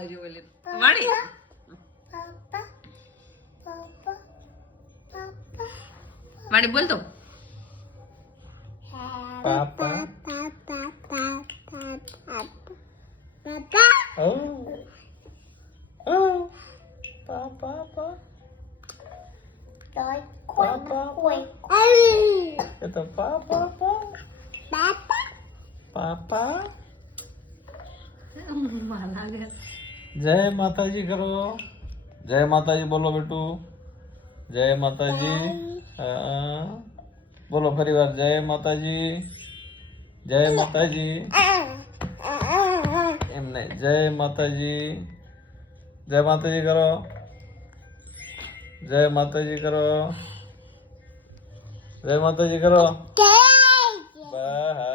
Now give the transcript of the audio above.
બાજુ બોલે વાણી વાણી બોલ તો પાપા ઓ ઓ પાપા એ તો પાપા પાપા જય માતાજી કરો જય માતાજી બોલો બેટુ જય માતાજી બોલો ફરી વાર જય માતાજી એમ નહીં જય માતાજી કરો જય માતાજી કરો બસ